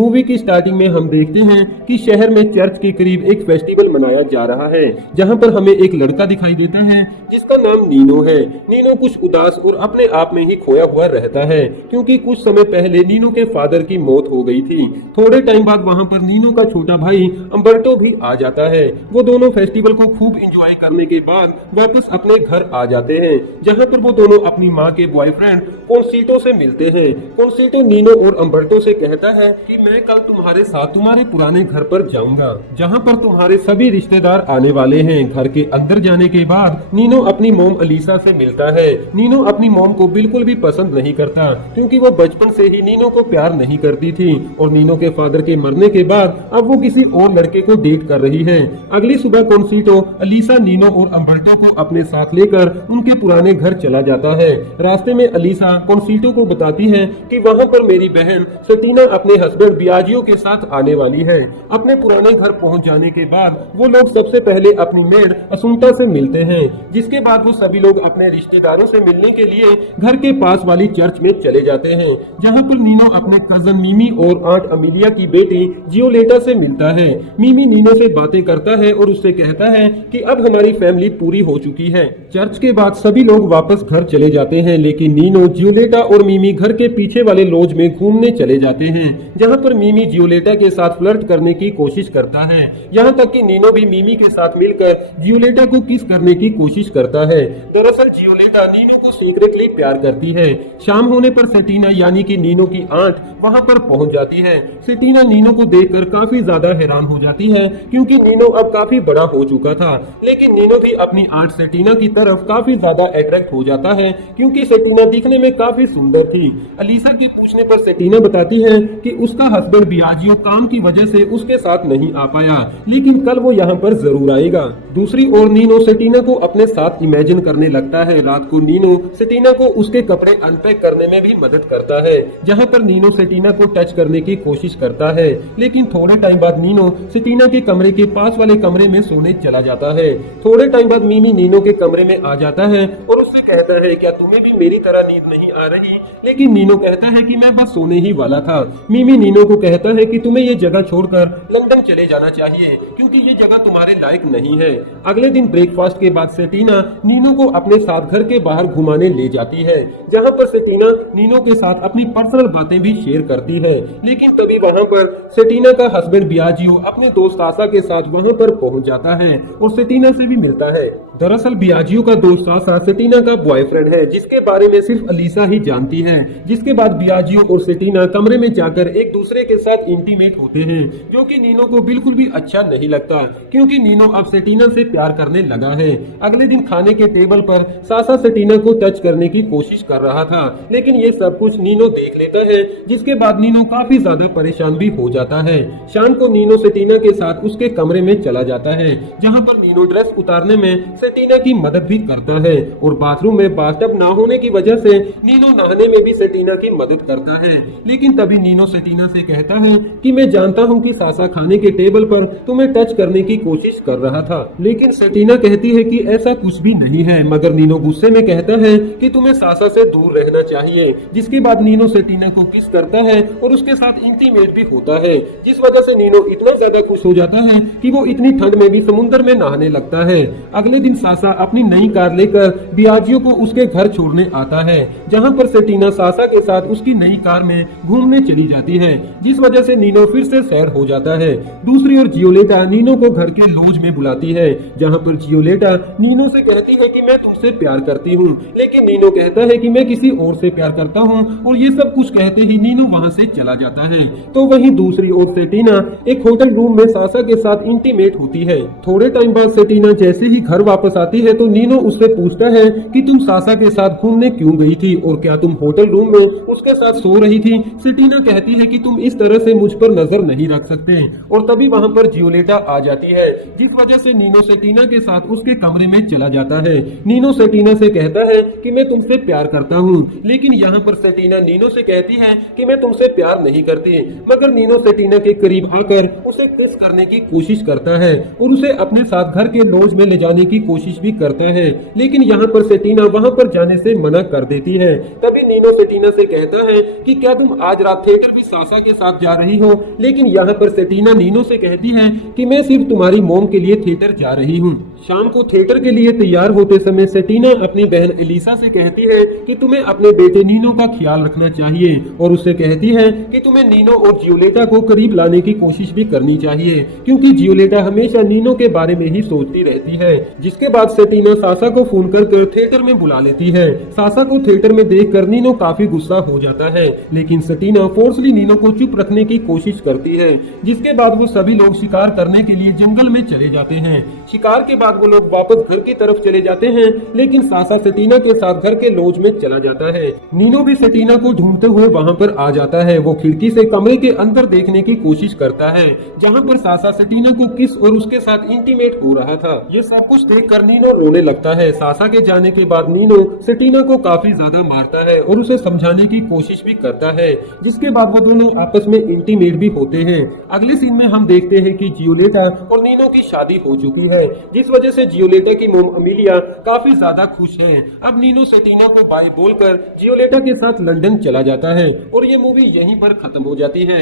Movie की starting में हम देखते हैं कि शहर में चर्च के करीब एक फेस्टिवल मनाया जा रहा है, जहां पर हमें एक लड़का दिखाई देता है जिसका नाम नीनो है। नीनो कुछ उदास और अपने आप में ही खोया हुआ रहता है, क्योंकि कुछ समय पहले नीनो के फादर की मौत हो गई थी। थोड़े टाइम बाद वहां पर नीनो का छोटा भाई अम्बर्टो भी आ जाता है। वो दोनों फेस्टिवल को खूब एंजॉय करने के बाद वापस अपने घर आ जाते हैं, जहां पर वो दोनों अपनी माँ के बॉयफ्रेंड कॉन्सीटो से मिलते हैं। कॉन्सीटो नीनो और अम्बर्टो से कहता है कि मैं कल तुम्हारे साथ तुम्हारे पुराने घर पर जाऊंगा, जहां पर तुम्हारे सभी रिश्तेदार आने वाले हैं। घर के अंदर जाने के बाद नीनो अपनी मॉम अलीसा से मिलता है। नीनो अपनी मॉम को बिल्कुल भी पसंद नहीं करता, क्योंकि वो बचपन से ही नीनो को प्यार नहीं करती थी और नीनो के फादर के मरने के बाद अब वो किसी और लड़के को डेट कर रही है। अगली सुबह कॉन्सीटो अलीसा, नीनो और अम्बर्टो को अपने साथ लेकर उनके पुराने घर चला जाता है। रास्ते में अलीसा कॉन्सीटो को बताती है कि वहाँ पर मेरी बहन सटीना अपने हस्बैंड बियाजियो के साथ आने वाली है। अपने पुराने घर पहुंच जाने के बाद वो लोग सबसे पहले अपनी मेड असुंटा से मिलते हैं, जिसके बाद वो सभी लोग अपने रिश्तेदारों से मिलने के लिए घर के पास वाली चर्च में चले जाते हैं, जहां पर नीनो अपने कजन मिमी और आंट अमीलिया की बेटी जियोलेटा से मिलता है। मिमी नीनो से बातें करता है और उससे कहता है कि अब हमारी फैमिली पूरी हो चुकी है। चर्च के बाद सभी लोग वापस घर चले जाते हैं, लेकिन नीनो, जियोलेटा और मिमी घर के पीछे वाले लॉज में घूमने चले जाते हैं, जहां पर मिमी जियोलेटा के साथ फ्लर्ट करने की कोशिश करता है। यहाँ तक कि नीनो भी मिमी के साथ मिलकर जियोलेटा को किस करने की कोशिश करता है। दरअसल जियोलेटा नीनो को सीक्रेटली प्यार करती है। शाम होने पर सेटिना यानी कि नीनो की आंट वहाँ पर पहुँच जाती है। सेटिना नीनो को देखकर काफी ज्यादा हैरान हो जाती है, क्योंकि नीनो अब काफी बड़ा हो चुका था। लेकिन नीनो भी अपनी आंट सेटिना की तरफ काफी ज्यादा अट्रैक्ट हो जाता है, क्योंकि सेटिना दिखने में काफी सुंदर थी। अलीसा के पूछने पर सेटिना बताती है कि उसका हस्बैंड बियाजियो काम की वजह से उसके साथ नहीं आ पाया, लेकिन कल वो यहाँ पर जरूर आएगा। दूसरी ओर नीनो सेटिना को अपने साथ इमेजिन करने लगता है। रात को नीनो सेटिना को उसके कपड़े अनपैक करने में भी मदद करता है, जहाँ पर नीनो सेटिना को टच करने की कोशिश करता है। लेकिन थोड़े टाइम बाद नीनो सेटिना के कमरे के पास वाले कमरे में सोने चला जाता है। थोड़े टाइम बाद मिमी नीनो के कमरे में आ जाता है और उससे कहता है, क्या तुम्हें भी मेरी तरह नींद नहीं आ रही? लेकिन नीनो कहता है कि मैं बस सोने ही वाला था। मिमी नीनो को कहता है कि तुम्हें ये जगह छोड़कर लंदन चले जाना चाहिए, क्योंकि ये जगह तुम्हारे लायक नहीं है। अगले दिन ब्रेकफास्ट के बाद सेटिना नीनो को अपने साथ घर के बाहर घुमाने ले जाती है, जहां पर सेटिना नीनो के साथ अपनी पर्सनल बातें भी शेयर करती है। लेकिन तभी वहां पर सेटिना का हस्बैंड बियाजियो अपने दोस्त सासा के साथ वहां पर पहुंच जाता है और सेटिना से भी मिलता है। दरअसल बियाजियो का दोस्त सासा सेटिना का बॉयफ्रेंड है, जिसके बारे में सिर्फ अलीसा ही जानती है। जिसके बाद बियाजियो और सेटिना कमरे में जाकर एक दूसरे के साथ इंटीमेट होते हैं, जो कि नीनो को बिल्कुल भी अच्छा नहीं लगता, क्योंकि नीनो अब सेटिना से प्यार करने लगा है। अगले दिन खाने के टेबल पर सासा सेटिना को टच करने की कोशिश कर रहा था, लेकिन ये सब कुछ नीनो देख लेता है, जिसके बाद नीनो काफी ज्यादा परेशान भी हो जाता है। शाम को नीनो सेटिना के साथ उसके कमरे में चला जाता है, जहाँ पर नीनो ड्रेस उतारने में सेटिना की मदद भी करता है और बाथरूम में बाथटब ना होने की वजह से नीनो नहाने में भी सेटिना की मदद करता है। लेकिन तभी नीनो सेटिना से कहता है कि मैं जानता हूँ कि सासा खाने के टेबल पर तुम्हें टच करने की कोशिश कर रहा था, लेकिन सेटिना कहती है कि ऐसा कुछ भी नहीं है। मगर नीनो गुस्से में कहता है कि तुम्हें सासा से दूर रहना चाहिए। जिसके बाद नीनो सेटिना को किस करता है और उसके साथ इंटीमेट भी होता है, जिस वजह से नीनो इतना ज्यादा खुश हो जाता है कि वो इतनी ठंड में भी समुद्र में नहाने लगता है। अगले दिन सासा अपनी नई कार लेकर बियाजियो को उसके घर छोड़ने आता है, जहाँ पर सेटिना सासा के साथ उसकी नई कार में घूमने चली जाती है, जिस वजह से नीनो फिर से सैर हो जाता है। दूसरी ओर जियोलेटा नीनो को घर के लॉज में बुलाती है, जहाँ पर जियोलेटा नीनो से कहती है कि मैं तुमसे प्यार करती हूँ, लेकिन नीनो कहता है कि मैं किसी और से प्यार करता हूँ, और ये सब कुछ कहते ही नीनो वहाँ से चला जाता है। तो वहीं दूसरी ओर सेटिना एक होटल रूम में सासा के साथ इंटीमेट होती है। थोड़े टाइम बाद सेटिना जैसे ही घर वापस आती है तो नीनो उससे पूछता है कि तुम सासा के साथ घूमने क्यों गई थी और क्या तुम होटल रूम में उसके साथ सो रही थी? सेटिना कहती है कि तुम इस तरह से मुझ पर नजर नहीं रख सकते, और तभी वहाँ पर जियोलेटा आ जाती है, जिस वजह से नीनो सेटिना के साथ उसके कमरे में चला जाता है। नीनो सेटिना से कहता है कि मैं तुमसे प्यार करता हूँ, लेकिन यहाँ पर सेटिना नीनो से कहती है कि मैं तुमसे प्यार नहीं करती। मगर नीनो सेटिना के करीब आकर उसे किस करने की कोशिश करता है और उसे अपने साथ घर के लॉज में ले जाने की कोशिश भी करता है, लेकिन यहाँ पर सेटिना वहाँ पर जाने से मना कर देती है। तभी नीनो सेटिना से कहता है कि क्या तुम आज रात थिएटर भी सासा के साथ जा रही हो, लेकिन यहाँ पर सेटिना नीनो से कहती है कि मैं सिर्फ तुम्हारी मॉम के लिए थिएटर जा रही हूँ। शाम को थिएटर के लिए तैयार होते समय सेटिना अपनी बहन एलिसा से कहती है कि तुम्हें अपने बेटे नीनो का ख्याल रखना चाहिए और उससे कहती है कि तुम्हें नीनो और जियोलेटा को करीब लाने की कोशिश भी करनी चाहिए, क्योंकि जियोलेटा हमेशा नीनो के बारे में ही सोचती रहती है। जिसके बाद सेटिना सासा को फोन कर थिएटर में बुला लेती है। सासा को थिएटर में देखकर नीनो काफी गुस्सा हो जाता है, लेकिन सेटिना फोर्सली नीनो को चुप रखने की कोशिश करती है। जिसके बाद वो सभी लोग शिकार करने के लिए जंगल में चले जाते हैं। शिकार के बाद वो लोग वापस घर की तरफ चले जाते हैं, लेकिन सासा सेटिना के साथ घर के लॉज में चला जाता है। नीनो भी सेटिना को ढूंढते हुए वहाँ पर आ जाता है। वो खिड़की से कमरे के अंदर देखने की कोशिश करता है, जहाँ पर सासा सेटिना को किस और उसके साथ इंटीमेट हो रहा था। ये सब कुछ देखकर नीनो रोने लगता है। सासा के जाने के बाद नीनो सेटिना को काफी ज्यादा मारता है और उसे समझाने की कोशिश भी करता है। जिसके बाद वो दोनों आपस में इंटीमेट भी होते हैं। अगले सीन में हम देखते हैं कि जियोलेटा और नीनो की शादी हो चुकी है, जिस वजह से जियोलेटा की मोम अमीलिया काफी ज्यादा खुश है। अब नीनो सेटिना को बाय बोलकर जियोलेटा के साथ लंदन चला जाता है और ये मूवी यहीं पर खत्म हो जाती है।